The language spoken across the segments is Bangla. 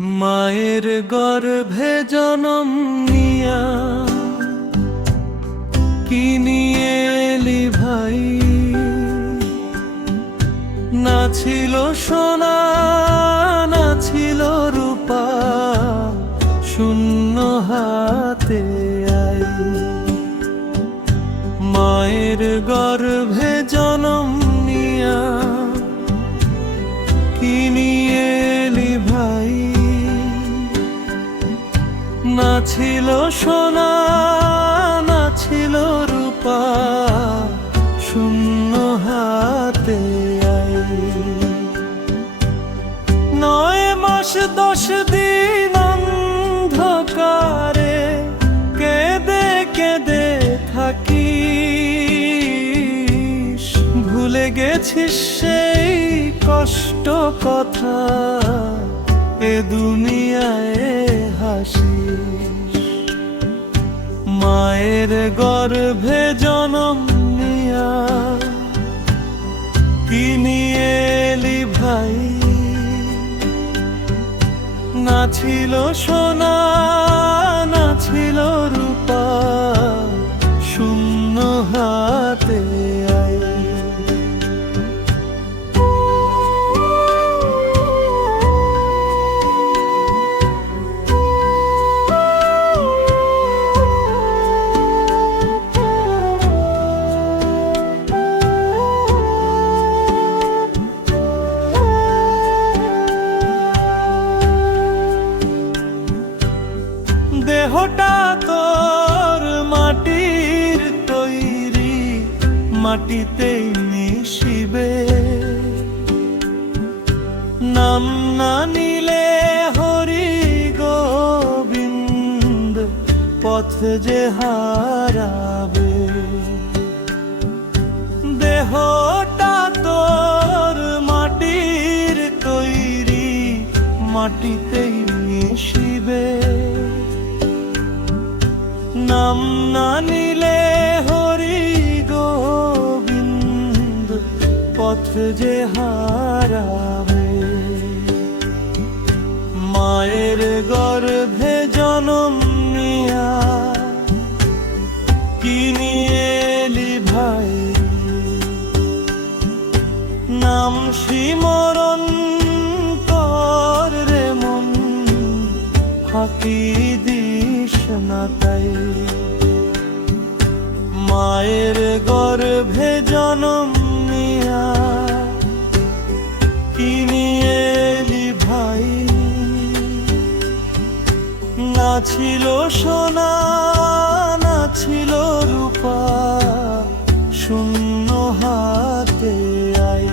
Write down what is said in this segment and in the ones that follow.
মায়ের গর্ভে জনম নিয়া কি নিয়ে এলি ভাই, না ছিল সোনা না ছিল রূপা, শূন্য হাতে আই। মায়ের গর্ভে জনম নিয়া কি নিয়ে এলি ভাই, না ছিল সোনা না ছিল রূপা, শূন্য হাতে আই। 9 মাস 10 দিন অন্ধকারে কেঁদে কেঁদে থাকি, ভুলে গেছিস সেই কষ্ট কথা, এ দুনিয়ায় হাসিস। মায়ের গর্ভে জনম নিয়া কি নিয়ে এলি ভাই, না ছিল সোনা না ছিল রূপা, শূন্য হাতে আই। দেহটা তোর মাটির তৈরি, মাটিতেই মিশিবে। নাম না নিলে হরি গোবিন্দ, পথ যে হারাবে। দেহটা তোর মাটির তৈরি, মাটিতেই মিশিবে। নাম না নিলে হরি গোবিন্দ, পথ যে হারাবে। মায়ের গর্ভে জনম নিয়া কি নিয়ে এলি ভাই, নাম সিমরণ কর রে মন, ফাঁকি দিস না তাই। মায়ের গর্ভে জনম নিয়া কি নিয়ে এলি ভাই, না ছিল সোনা না ছিল রূপা, শূন্য হাতে আই।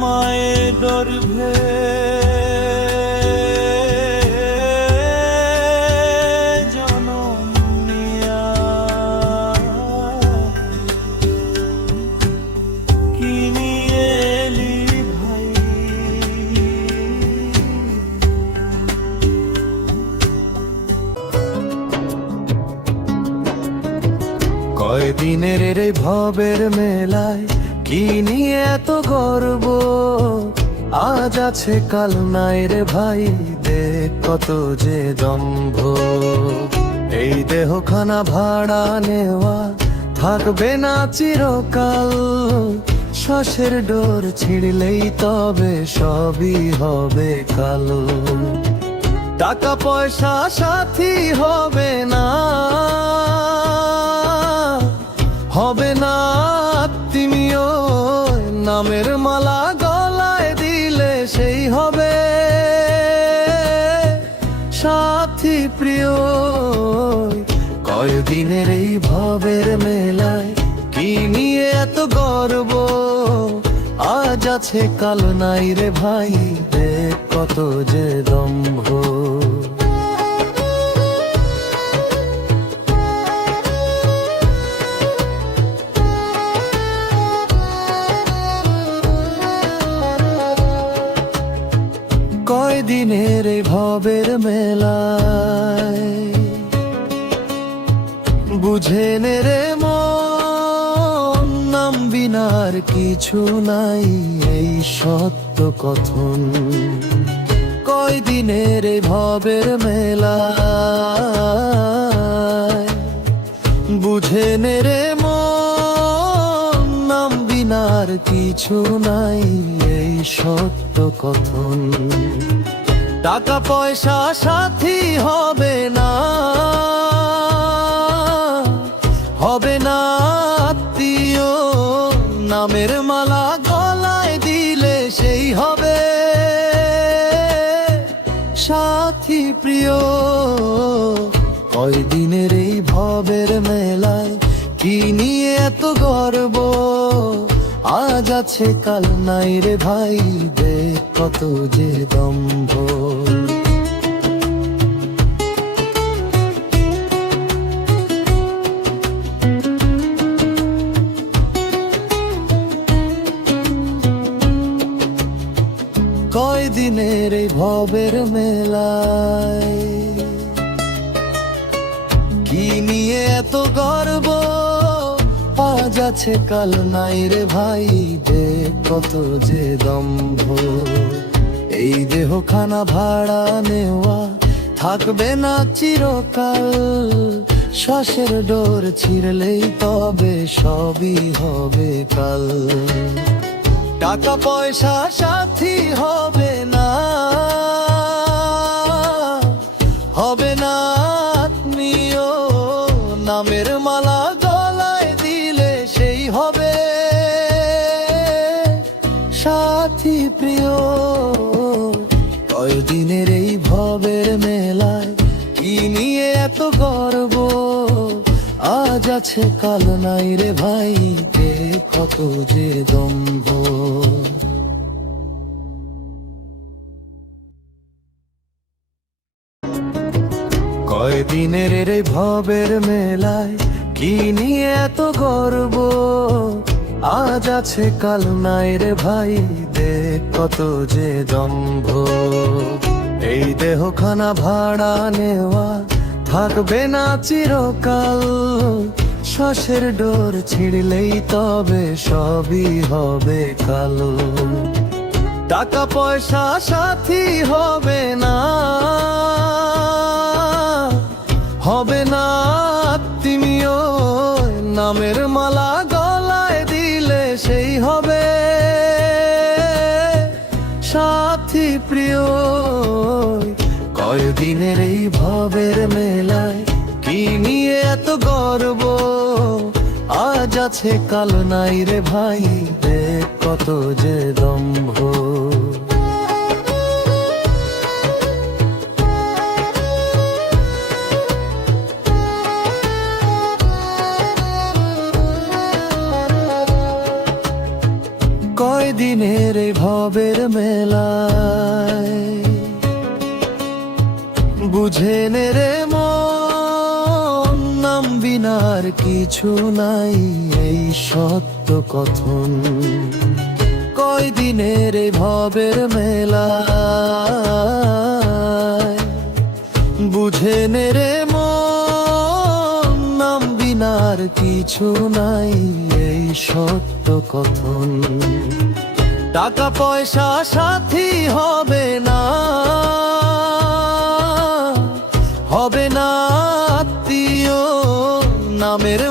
মায়ের গর্ভে কয়দিনের এই ভবের মেলায় কি নিয়ে এত গর্ব, আজ আছে কাল নাই রে ভাই, দেখ কত যে দম্ভ। এই দেহখানা ভাড়া নেওয়া থাকবে না চিরকাল, শ্বাসের ডোর ছিঁড়লেই তবে সবই হবে কালো। টাকা পয়সা সাথী হবে না, হবে না আত্মীয়, নামের মালা গলায় দিলে সেই হবে সাথী প্রিয়। কয়দিনের এই ভবের মেলায় কি নিয়ে এত গর্ব, আজ আছে কাল নাই রে ভাই, দেখ কত যে দম্ভ। কয়দিনের এই ভবের মেলায় বুঝে নে রে মন, নাম বিনা আর কিছু নাই এই সত্য কথন। কয়দিনের এই ভবের মেলা বুঝে নে রে মন, নাম বিনার কিছু নাই এই সত্য কথন। টাকা পয়সা সাথী হবে না, হবে না আত্মীয়, নামের মালা গলায় দিলে সেই হবে সাথী প্রিয়। কয়দিনের এই ভবের মেলায় কি নিয়ে এত গর্ব, আজ আছে কাল নাই রে ভাই, দেখ কত যে দম্ভ। কয়দিনের এই ভবের মেলায় কি নিয়ে এত গর্ব, আজ আছে কাল নাই রে ভাই, দেখ কত যে দম্ভ। এই দেহখানা ভাড়া নেওয়া থাকবে না চিরকাল, শ্বাসের ডোর ছিঁড়লেই তবে সবই হবে কাল। টাকা পয়সা সাথী হবে না, হবে না আত্মীয়, নামের মালা গলায় দিলে সেই হবে সাথী প্রিয়। কয়দিনের এই ভবের মেলায় কি নিয়ে এত গর্ব, আজ আছে কাল নাই রে ভাই, দেখ কত যে দম্ভ। কয়দিনের এই ভবের মেলায় কি নিয়ে এত গর্ব, আজ আছে কাল নাই রে ভাই, দেখ কত যে দম্ভ। এই দেহখানা ভাড়া নেওয়া থাকবে না চিরকাল, শ্বাসের ডোর ছিঁড়লেই তবে সবই হবে কালো। টাকা পয়সা সাথী হবে না, হবে না আত্মীয়, নামের মালা গলায় দিলে সেই হবে সাথী প্রিয়। কয়দিনের এই ভবের মেলায় কি নিয়ে এত গর্ব, আজ আছে কাল নাই রে ভাই, দেখ কত যে দম্ভ। কয়দিনের এই ভবের মেলায় বুঝে নে রে মন, নাম বিনার কিছু নাই এই সত্য কথন। কয়দিনের এই ভবের মেলায় বুঝে নে রে মন, নাম বিনার কিছু নাই এই সত্য কথন। টাকা পয়সা সাথী হবে না, হবে না আত্মীয়, নামের